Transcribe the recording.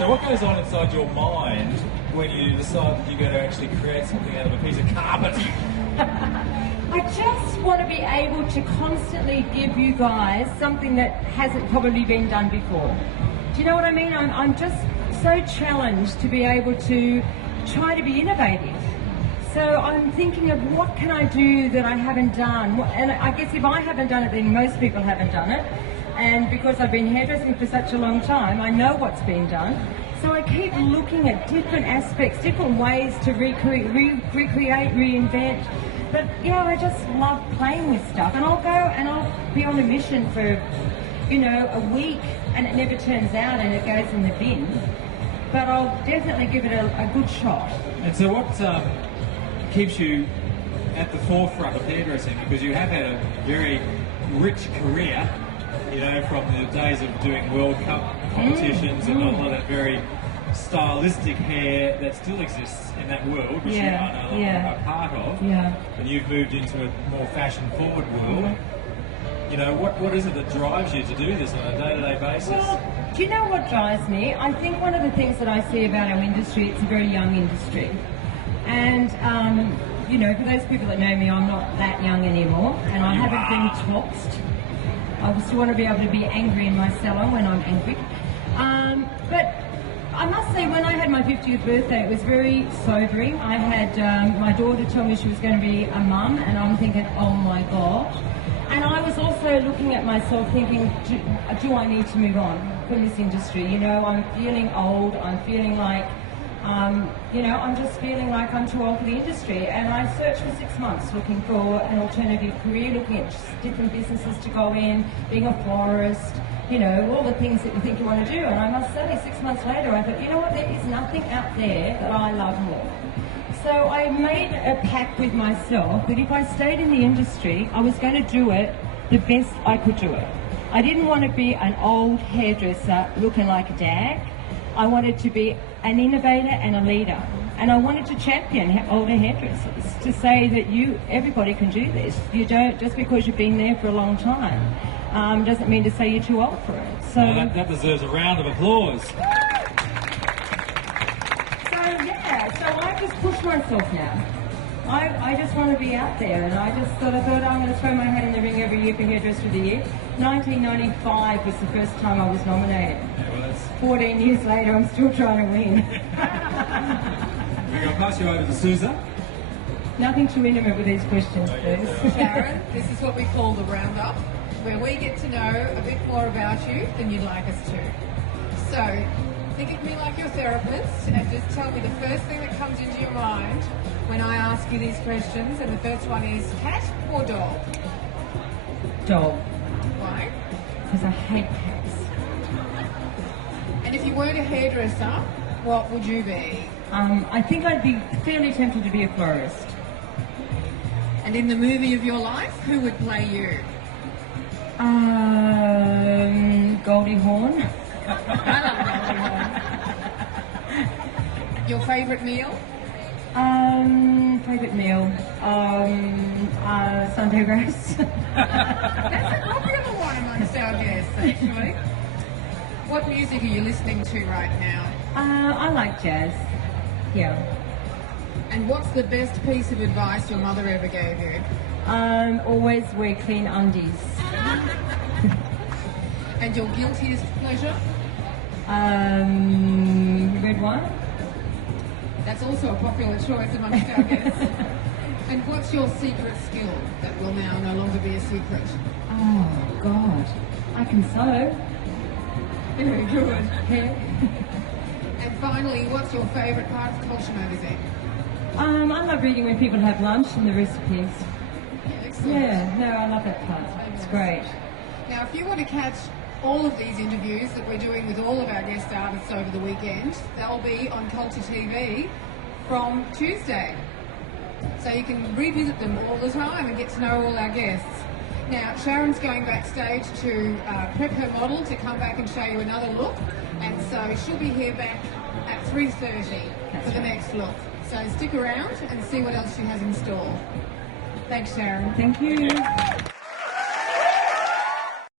So what goes on inside your mind when you decide that you're going to actually create something out of a piece of carpet? I just want to be able to constantly give you guys something that hasn't probably been done before. Do you know what I mean? I'm just so challenged to be able to try to be innovative. So I'm thinking of what can I do that I haven't done? And I guess if I haven't done it, then most people haven't done it. And because I've been hairdressing for such a long time, I know what's been done. So I keep looking at different aspects, different ways to recreate, reinvent. But yeah, I just love playing with stuff. And I'll go and I'll be on a mission for, you know, a week, and it never turns out and it goes in the bin. But I'll definitely give it a good shot. And so what keeps you at the forefront of hairdressing? Because you have had a very rich career, you know, from the days of doing World Cup competitions and all of that very stylistic hair that still exists in that world, which you are no longer a part of. And you've moved into a more fashion-forward world. You know, what is it that drives you to do this on a day-to-day basis? Well, do you know what drives me? I think one of the things that I see about our industry, it's a very young industry. And, you know, for those people that know me, I'm not that young anymore, and I haven't been toxed. I still want to be able to be angry in my salon when I'm angry. But I must say, when I had my 50th birthday, it was very sobering. I had my daughter tell me she was going to be a mum, and I'm thinking, oh my God. And I was also looking at myself thinking, do I need to move on from this industry? You know, I'm feeling old, I'm feeling like, you know, I'm just feeling like I'm too old for the industry. And I searched for 6 months looking for an alternative career, looking at different businesses to go in, being a florist, you know, all the things that you think you want to do. And I must say, 6 months later, I thought, you know what, there is nothing out there that I love more. So I made a pact with myself that if I stayed in the industry, I was going to do it the best I could do it. I didn't want to be an old hairdresser looking like a dag. I wanted to be an innovator and a leader. And I wanted to champion older hairdressers, to say that everybody can do this. You don't, just because you've been there for a long time, doesn't mean to say you're too old for it. So well, that deserves a round of applause. So I just push myself now. I just want to be out there, and I thought I'm going to throw my hat in the ring every year for Hairdresser of the Year. 1995 was the first time I was nominated. Yeah, well, 14 years later, I'm still trying to win. We're going to pass you over to Susan. Nothing too intimate with these questions, please. Sharon, this is what we call the roundup, where we get to know a bit more about you than you'd like us to. So, think of me like your therapist, and just tell me the first thing that comes into your mind when I ask you these questions. And the first one is cat or dog? Dog. Why? Because I hate cats. And if you weren't a hairdresser, what would you be? I think I'd be fairly tempted to be a florist. And in the movie of your life, who would play you? Goldie Hawn. I love Goldie Hawn. Your favourite meal? Favourite meal? Sunday roast. That's a popular one amongst our guests, actually. What music are you listening to right now? I like jazz. Yeah. And what's the best piece of advice your mother ever gave you? Always wear clean undies. And your guiltiest pleasure? Red wine. That's also a popular choice amongst our guests. And what's your secret skill that will now no longer be a secret? Oh, God. I can sew. Very good. Yeah. And finally, what's your favourite part of Culture Magazine? I love reading when people have lunch and the recipes. Excellent. Yeah, no, I love that part. It's great. Now, if you want to catch all of these interviews that we're doing with all of our guest artists over the weekend, they'll be on Culture TV from Tuesday. So you can revisit them all the time and get to know all our guests. Now, Sharon's going backstage to prep her model to come back and show you another look. And so she'll be here back at 3:30 for the next look. So stick around and see what else she has in store. Thanks, Sharon. Thank you.